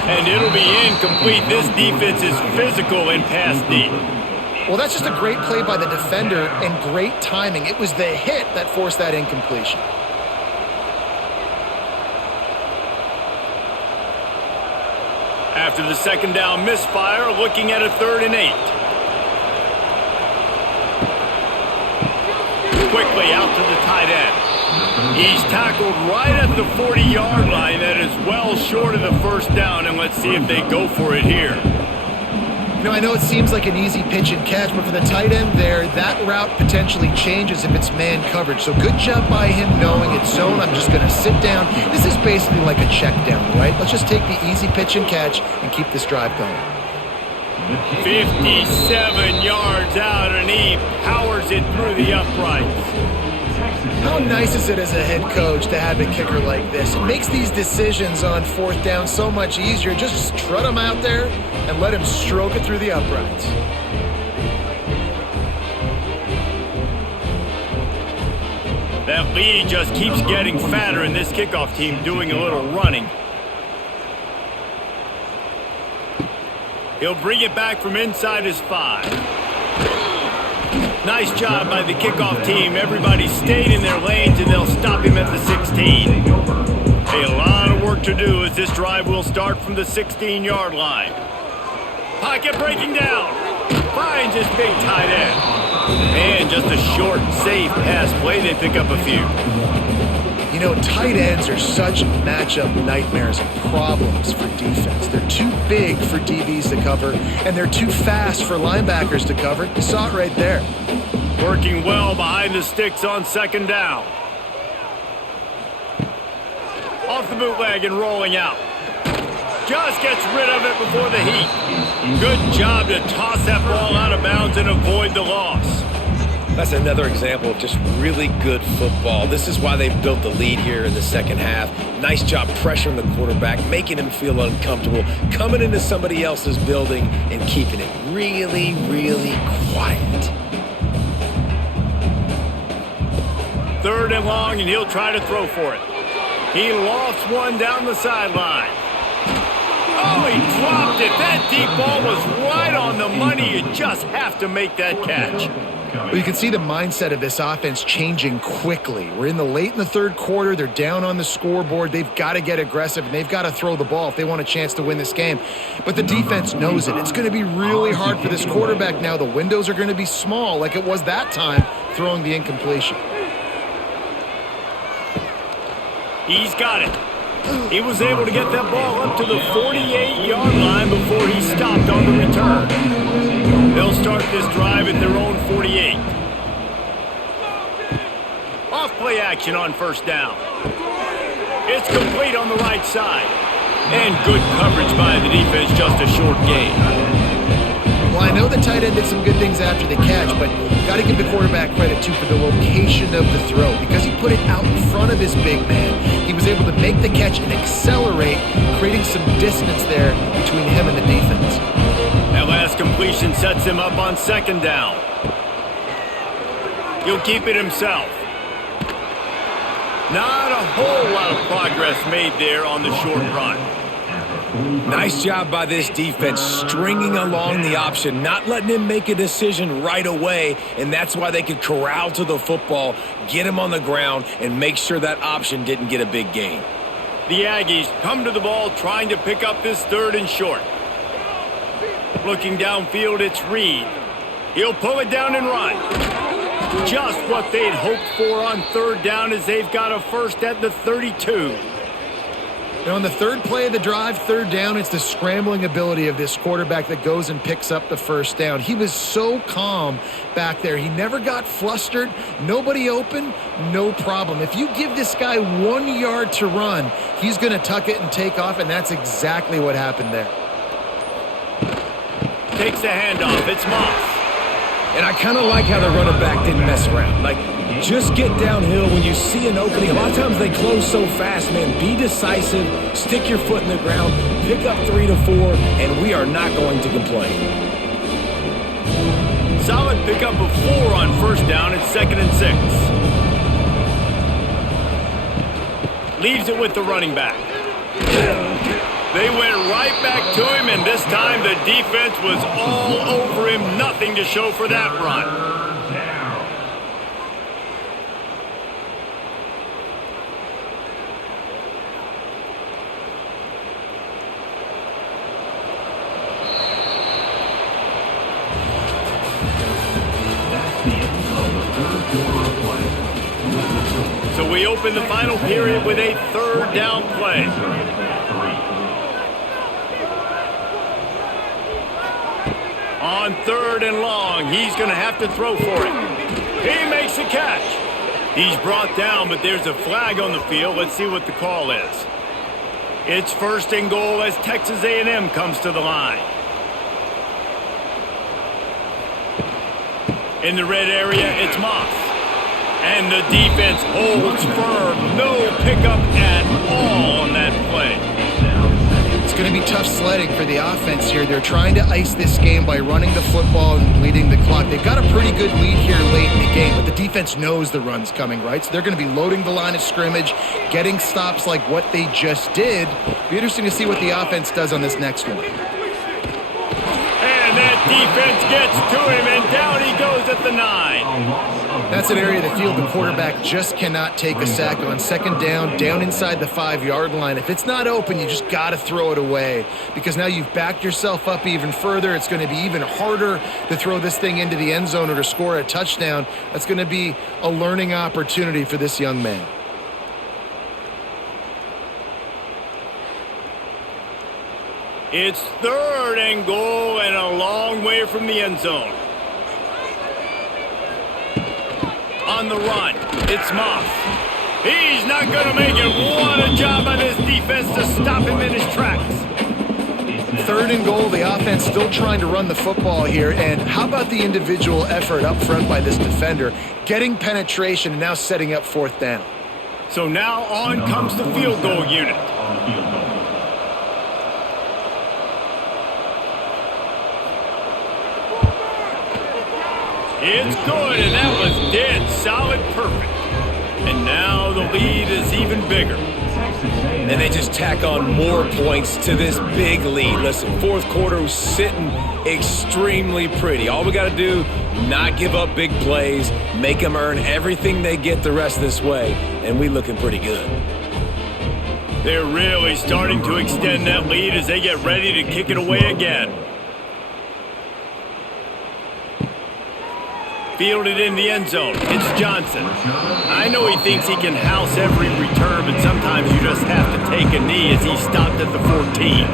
And it'll be incomplete. This defense is physical and pass deep. Well, that's just a great play by the defender and great timing. It was the hit that forced that incompletion. After the 2nd down misfire, looking at a 3rd and 8. Quickly out to the tight end. He's tackled right at the 40-yard line. That is well short of the 1st down, and let's see if they go for it here. You know, I know it seems like an easy pitch and catch, but for the tight end there, that route potentially changes if it's man coverage. So good job by him knowing it's zone. I'm just going to sit down. This is basically like a check down, right? Let's just take the easy pitch and catch and keep this drive going. 57 yards out, and he powers it through the uprights. How nice is it as a head coach to have a kicker like this? It makes these decisions on 4th down so much easier. Just strut him out there and let him stroke it through the uprights. That lead just keeps getting fatter, and this kickoff team doing a little running. He'll bring it back from inside his 5. Nice job by the kickoff team. Everybody stayed in their lanes, and they'll stop him at the 16. A lot of work to do as this drive will start from the 16-yard line. Pocket breaking down. Finds his big tight end. And just a short, safe pass play. They pick up a few. You know, tight ends are such matchup nightmares and problems for defense. They're too big for DBs to cover, and they're too fast for linebackers to cover. You saw it right there. Working well behind the sticks on 2nd down. Off the bootleg and rolling out. Just gets rid of it before the heat. Good job to toss that ball out of bounds and avoid the loss. That's another example of just really good football. This is why they've built the lead here in the 2nd half. Nice job pressuring the quarterback, making him feel uncomfortable, coming into somebody else's building and keeping it really, really quiet. 3rd and long, and he'll try to throw for it. He lofts one down the sideline. Oh, he dropped it. That deep ball was right on the money. You just have to make that catch. Well, you can see the mindset of this offense changing quickly. We're late in the third quarter. They're down on the scoreboard. They've got to get aggressive, and they've got to throw the ball if they want a chance to win this game. But the defense knows it. It's going to be really hard for this quarterback now. The windows are going to be small like it was that time throwing the incompletion. He's got it. He was able to get that ball up to the 48-yard line before he stopped on the return. They'll start this drive at their own 48. Off-play action on first down. It's complete on the right side. And good coverage by the defense, just a short gain. Well, I know the tight end did some good things after the catch, but got to give the quarterback credit, too, for the location of the throw. Because he put it out in front of his big man, he was able to make the catch and accelerate, creating some distance there between him and the defense. That last completion sets him up on second down. He'll keep it himself. Not a whole lot of progress made there on the short run. Nice job by this defense, stringing along the option, not letting him make a decision right away, and that's why they could corral to the football, get him on the ground, and make sure that option didn't get a big gain. The Aggies come to the ball trying to pick up this third and short. Looking downfield, it's Reed. He'll pull it down and run. Just what they'd hoped for on third down as they've got a first at the 32. And on the third play of the drive, third down, it's the scrambling ability of this quarterback that goes and picks up the first down. He was so calm back there. He never got flustered. Nobody open, no problem. If you give this guy 1 yard to run, he's going to tuck it and take off, and that's exactly what happened there. Takes the handoff. It's Moss. And I kind of like how the running back didn't mess around. Like, just get downhill when you see an opening. A lot of times they close so fast, man. Be decisive, stick your foot in the ground, pick up 3 to 4, and we are not going to complain. Solid pickup of 4 on first down. It's 2nd and 6. Leaves it with the running back. They went right back to him, and this time the defense was all over him. Nothing to show for that run. So we open the final period with a third down play. On 3rd and long, he's going to have to throw for it. He makes the catch. He's brought down, but there's a flag on the field. Let's see what the call is. It's 1st and goal as Texas A&M comes to the line. In the red area, it's Moss. And the defense holds firm. No pickup at all on that play. It's going to be tough sledding for the offense here. They're trying to ice this game by running the football and bleeding the clock. They've got a pretty good lead here late in the game, but the defense knows the run's coming, right? So they're going to be loading the line of scrimmage, getting stops like what they just did. Be interesting to see what the offense does on this next one. And that defense gets to him, and down he goes at the 9. That's an area of the field the quarterback just cannot take a sack on. 2nd down inside the 5-yard line. If it's not open, you just got to throw it away because now you've backed yourself up even further. It's going to be even harder to throw this thing into the end zone or to score a touchdown. That's going to be a learning opportunity for this young man. It's 3rd and goal and a long way from the end zone. On the run, it's Moss. He's not going to make it. What a job by this defense to stop him in his tracks. 3rd and goal, the offense still trying to run the football here. And how about the individual effort up front by this defender, getting penetration and now setting up 4th down. So now on comes the field goal unit. It's good, and that was dead solid perfect. And now the lead is even bigger. Texas A&M and they just tack on more points to this big lead. Listen, fourth quarter was sitting extremely pretty. All we got to do, not give up big plays, make them earn everything they get the rest of this way, and we looking pretty good. They're really starting to extend that lead as they get ready to kick it away again. Fielded in the end zone. It's Johnson. I know he thinks he can house every return, but sometimes you just have to take a knee as he stopped at the 14.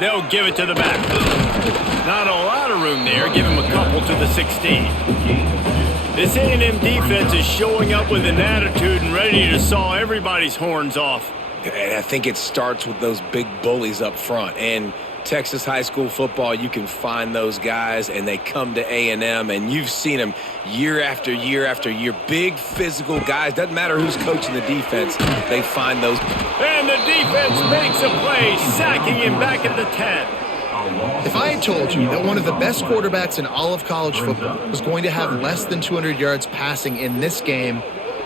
They'll give it to the back. Not a lot of room there. Give him a couple to the 16. This A&M defense is showing up with an attitude and ready to saw everybody's horns off. And I think it starts with those big bullies up front. And Texas high school football, you can find those guys, and they come to A&M, and you've seen them year after year after year. Big physical guys. Doesn't matter who's coaching the defense. They find those. And the defense makes a play, sacking him back at the 10. If I had told you that one of the best quarterbacks in all of college football was going to have less than 200 yards passing in this game,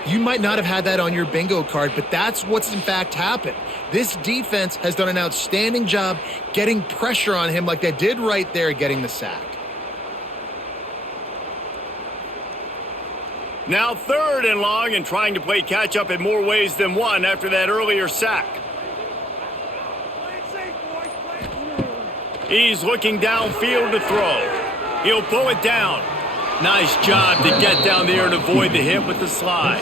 you might not have had that on your bingo card, but that's what's in fact happened. This defense has done an outstanding job getting pressure on him like they did right there getting the sack. Now 3rd and long and trying to play catch up in more ways than one after that earlier sack. He's looking downfield to throw. He'll pull it down. Nice job to get down there and avoid the hit with the slide.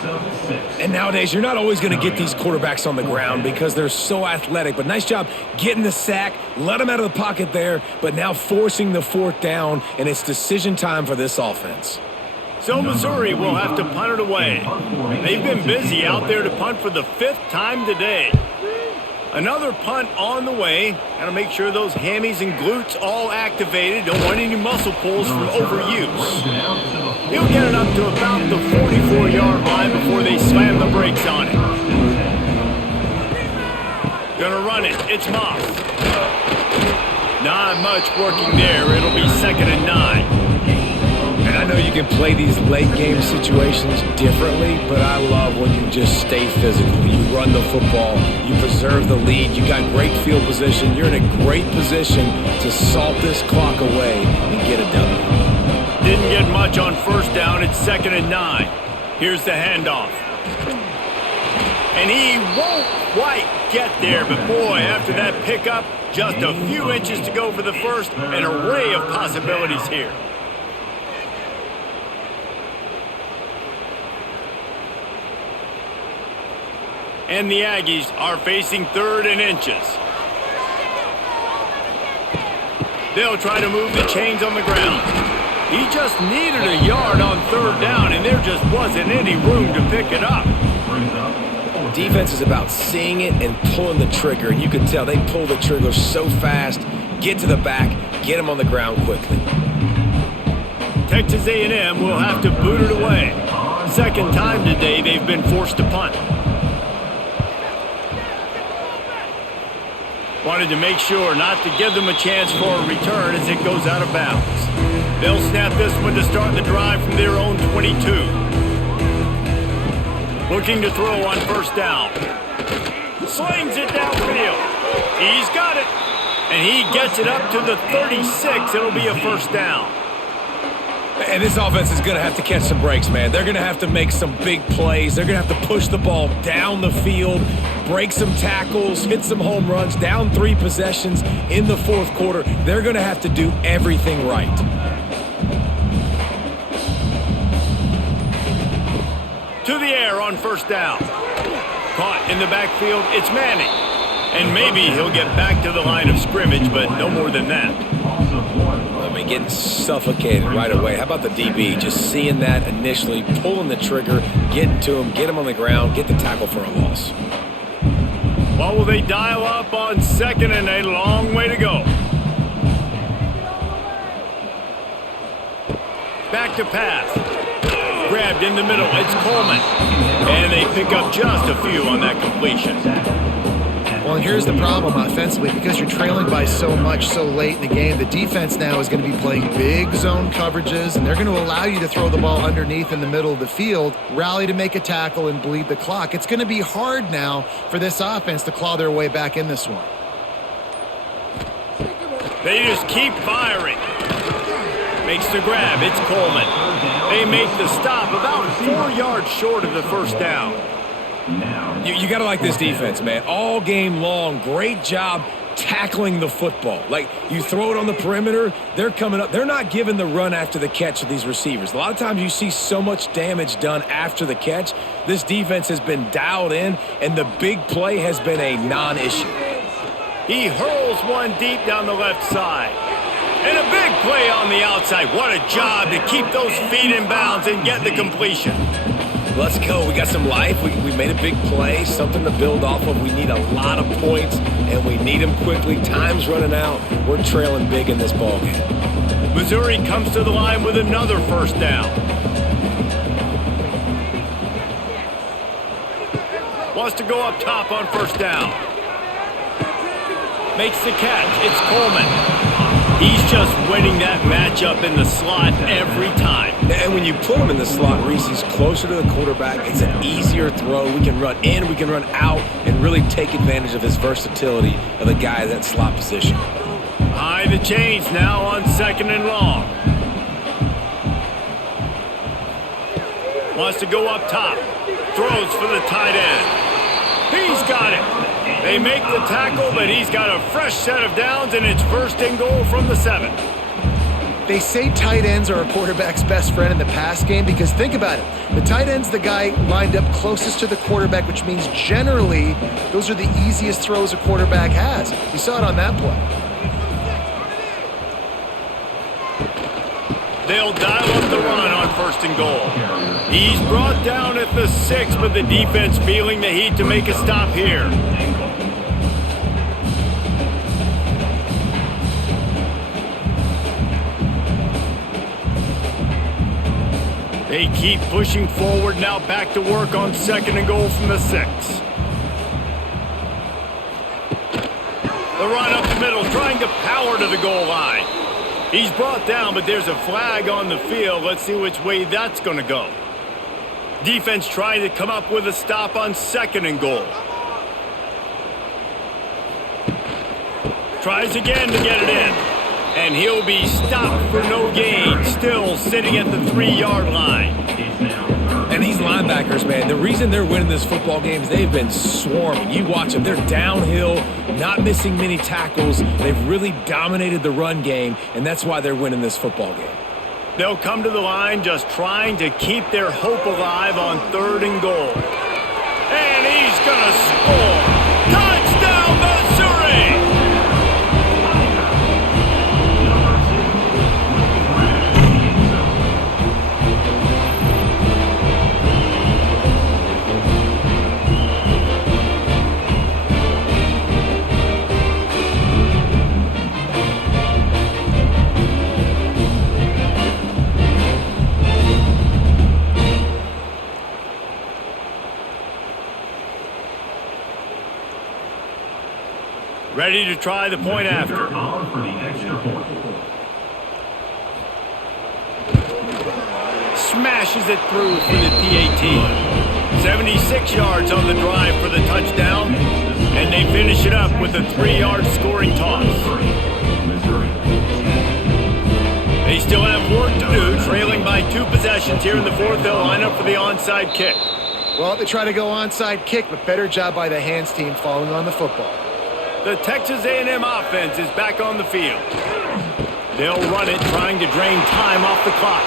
And nowadays, you're not always going to get these quarterbacks on the ground because they're so athletic. But nice job getting the sack, let them out of the pocket there, but now forcing the 4th down, and it's decision time for this offense. So Missouri will have to punt it away. They've been busy out there to punt for the 5th time today. Another punt on the way. Got to make sure those hammies and glutes all activated. Don't want any muscle pulls from overuse. He'll get it up to about the 44-yard line before they slam the brakes on it. Gonna run it. It's Moss. Not much working there. It'll be 2nd and 9. And I know you can play these late game situations differently, but I love when you just stay physical. You run the football, you preserve the lead, you got great field position, you're in a great position to salt this clock away and get a W. Didn't get much on 1st down, it's 2nd and 9. Here's the handoff. And he won't quite get there, but boy, after that pickup, just a few inches to go for the 1st, an array of possibilities here. And the Aggies are facing 3rd and inches. They'll try to move the chains on the ground. He just needed a yard on 3rd down, and there just wasn't any room to pick it up. Defense is about seeing it and pulling the trigger, and you can tell they pull the trigger so fast, get to the back, get him on the ground quickly. Texas A&M will have to boot it away. 2nd time today they've been forced to punt. Wanted to make sure not to give them a chance for a return as it goes out of bounds. They'll snap this one to start the drive from their own 22. Looking to throw on 1st down. Slings it downfield. He's got it. And he gets it up to the 36. It'll be a 1st down. And this offense is going to have to catch some breaks, man. They're going to have to make some big plays. They're going to have to push the ball down the field, break some tackles, hit some home runs, down 3 possessions in the 4th quarter. They're going to have to do everything right. To the air on 1st down. Caught in the backfield, it's Manning. And maybe he'll get back to the line of scrimmage, but no more than that. Getting suffocated right away. How about the DB? Just seeing that initially, pulling the trigger, getting to him, get him on the ground, get the tackle for a loss. Well, will they dial up on 2nd and a long way to go? Back to pass. Grabbed in the middle. It's Coleman. And they pick up just a few on that completion. Well, and here's the problem offensively. Because you're trailing by so much so late in the game, the defense now is going to be playing big zone coverages, and they're going to allow you to throw the ball underneath in the middle of the field, rally to make a tackle, and bleed the clock. It's going to be hard now for this offense to claw their way back in this one. They just keep firing. Makes the grab. It's Coleman. They make the stop about 4 yards short of the first down. You got to like this defense, man. All game long, great job tackling the football. Like, you throw it on the perimeter, they're coming up. They're not giving the run after the catch of these receivers. A lot of times you see so much damage done after the catch. This defense has been dialed in, and the big play has been a non-issue. He hurls one deep down the left side. And a big play on the outside. What a job to keep those feet in bounds and get the completion. Let's go. We got some life. We made a big play, something to build off of. We need a lot of points, and we need them quickly. Time's running out. We're trailing big in this ballgame. Missouri comes to the line with another first down. Wants to go up top on first down. Makes the catch. It's Coleman. He's just winning that matchup in the slot every time. And when you put him in the slot, Reese, he's closer to the quarterback. It's an easier throw. We can run in, we can run out, and really take advantage of his versatility of the guy in that slot position. High the chains now on second and long. Wants to go up top. Throws for the tight end. He's got it. They make the tackle, but he's got a fresh set of downs, and it's first and goal from the 7. They say tight ends are a quarterback's best friend in the pass game because think about it. The tight end's the guy lined up closest to the quarterback, which means generally those are the easiest throws a quarterback has. You saw it on that play. They'll dial up the run on first and goal. He's brought down at the 6, but the defense feeling the heat to make a stop here. They keep pushing forward, now back to work on second and goal from the 6. The run up the middle, trying to power to the goal line. He's brought down, but there's a flag on the field. Let's see which way that's going to go. Defense trying to come up with a stop on second and goal. Tries again to get it in. And he'll be stopped for no gain, still sitting at the 3-yard line. And these linebackers, man, the reason they're winning this football game is they've been swarming. You watch them. They're downhill, not missing many tackles. They've really dominated the run game, and that's why they're winning this football game. They'll come to the line just trying to keep their hope alive on third and goal. And he's going to score. Touchdown, Missouri! Ready to try the point after. Smashes it through for the PAT. 76 yards on the drive for the touchdown. And they finish it up with a 3-yard scoring toss. They still have work to do, trailing by 2 possessions here in the 4th. They'll line up for the onside kick. Well, they try to go onside kick, but better job by the hands team falling on the football. The Texas A&M offense is back on the field. They'll run it, trying to drain time off the clock.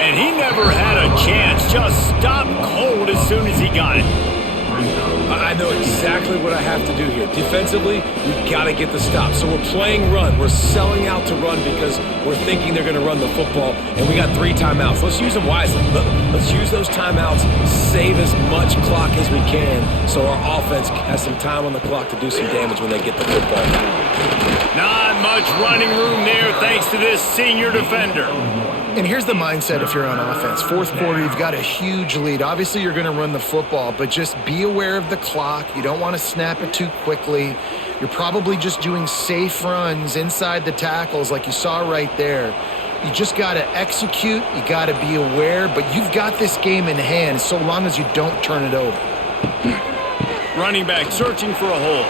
And he never had a chance, just stopped cold as soon as he got it. I know exactly what I have to do here. Defensively, we've got to get the stop. So we're playing run. We're selling out to run because we're thinking they're going to run the football, and we got 3 timeouts. Let's use them wisely. Let's use those timeouts, save as much clock as we can so our offense has some time on the clock to do some damage when they get the football back. Not much running room there thanks to this senior defender. And here's the mindset if you're on offense. Fourth quarter, you've got a huge lead. Obviously, you're going to run the football, but just be aware of the clock. You don't want to snap it too quickly. You're probably just doing safe runs inside the tackles like you saw right there. You just got to execute. You got to be aware, but you've got this game in hand so long as you don't turn it over. Running back searching for a hole.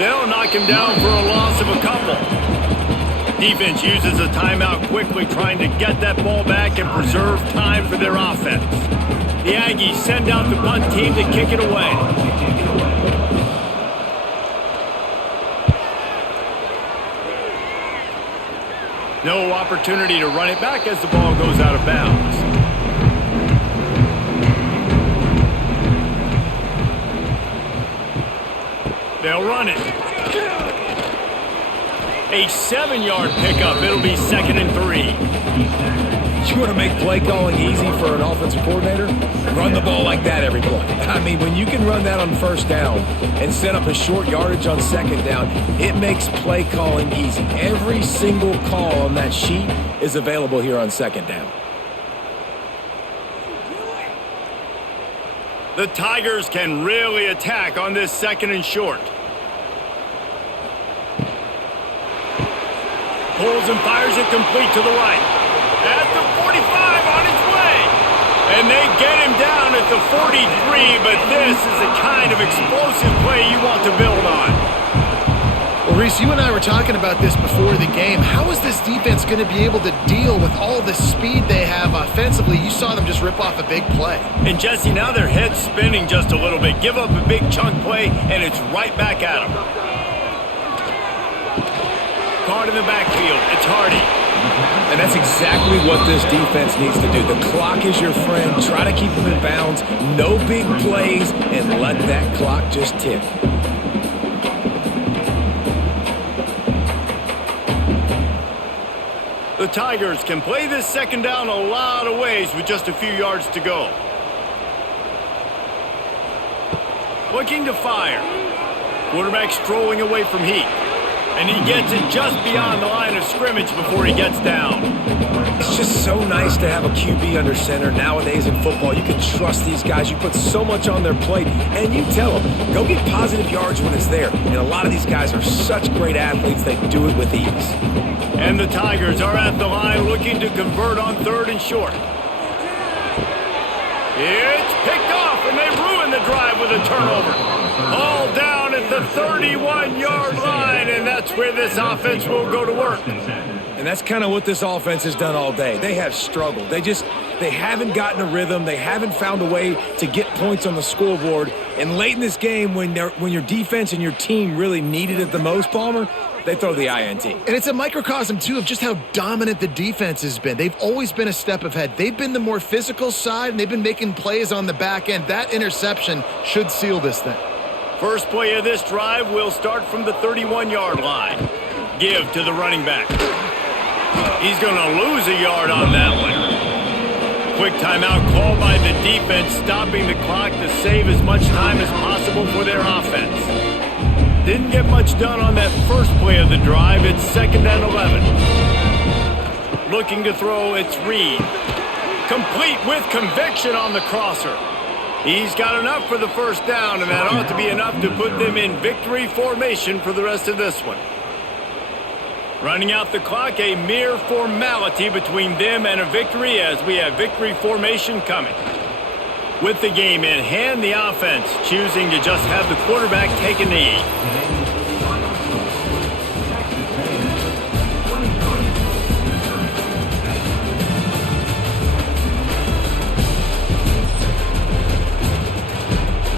They'll knock him down for a loss of a couple. Defense uses a timeout quickly, trying to get that ball back and preserve time for their offense. The Aggies send out the punt team to kick it away. No opportunity to run it back as the ball goes out of bounds. They'll run it. A 7-yard pickup. It'll be 2nd and 3. You want to make play calling easy for an offensive coordinator? Run the ball like that every play. I mean, when you can run that on first down and set up a short yardage on second down, it makes play calling easy. Every single call on that sheet is available here on second down. The Tigers can really attack on this 2nd and short. Pulls and fires it complete to the right. At the 45 on its way. And they get him down at the 43, but this is the kind of explosive play you want to build on. Well, Reese, you and I were talking about this before the game. How is this defense going to be able to deal with all the speed they have offensively? You saw them just rip off a big play. And Jesse, now their head's spinning just a little bit. Give up a big chunk play, and it's right back at them. Caught in the backfield. It's Hardy. And that's exactly what this defense needs to do. The clock is your friend. Try to keep them in bounds. No big plays, and let that clock just tick. The Tigers can play this 2nd down a lot of ways with just a few yards to go. Looking to fire. Quarterback strolling away from heat. And he gets it just beyond the line of scrimmage before he gets down. It's just so nice to have a QB under center. Nowadays in football, you can trust these guys. You put so much on their plate, and you tell them, go get positive yards when it's there. And a lot of these guys are such great athletes, they do it with ease. And the Tigers are at the line looking to convert on 3rd and short. It's picked off, and they ruin the drive with a turnover. All down at the 31-yard line, and that's where this offense will go to work. And that's kind of what this offense has done all day. They have struggled. They haven't gotten a rhythm. They haven't found a way to get points on the scoreboard. And late in this game, when your defense and your team really needed it the most, Palmer, they throw the INT. And it's a microcosm, too, of just how dominant the defense has been. They've always been a step ahead. They've been the more physical side, and they've been making plays on the back end. That interception should seal this thing. First play of this drive will start from the 31-yard line. Give to the running back. He's going to lose a yard on that one. Quick timeout called by the defense, stopping the clock to save as much time as possible for their offense. Didn't get much done on that first play of the drive. It's 2nd and 11. Looking to throw, it's Reed. Complete with conviction on the crosser. He's got enough for the first down, and that ought to be enough to put them in victory formation for the rest of this one. Running out the clock, a mere formality between them and a victory as we have victory formation coming. With the game in hand, the offense choosing to just have the quarterback take a knee.